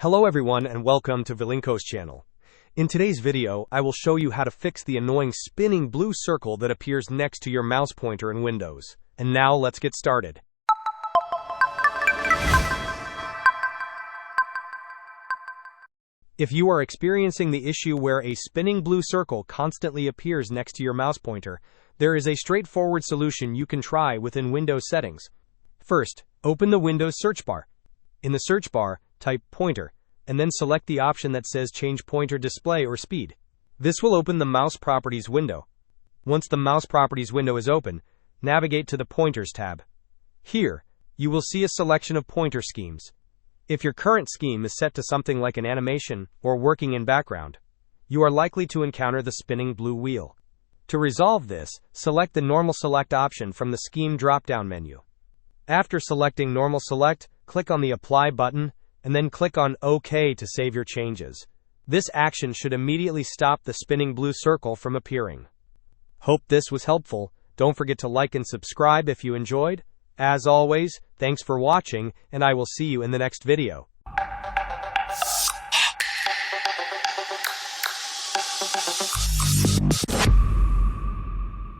Hello everyone and welcome to Vlinkoz channel. In today's video, I will show you how to fix the annoying spinning blue circle that appears next to your mouse pointer in Windows. And now let's get started. If you are experiencing the issue where a spinning blue circle constantly appears next to your mouse pointer, there is a straightforward solution you can try within Windows settings. First, open the Windows search bar. In the search bar, type pointer, and then select the option that says Change Pointer Display or Speed. This will open the Mouse Properties window. Once the Mouse Properties window is open, navigate to the Pointers tab. Here, you will see a selection of pointer schemes. If your current scheme is set to something like an animation or working in background, you are likely to encounter the spinning blue wheel. To resolve this, select the Normal Select option from the Scheme drop-down menu. After selecting Normal Select, click on the Apply button, and then click on OK to save your changes. This action should immediately stop the spinning blue circle from appearing. Hope this was helpful. Don't forget to like and subscribe if you enjoyed. As always, thanks for watching, and I will see you in the next video.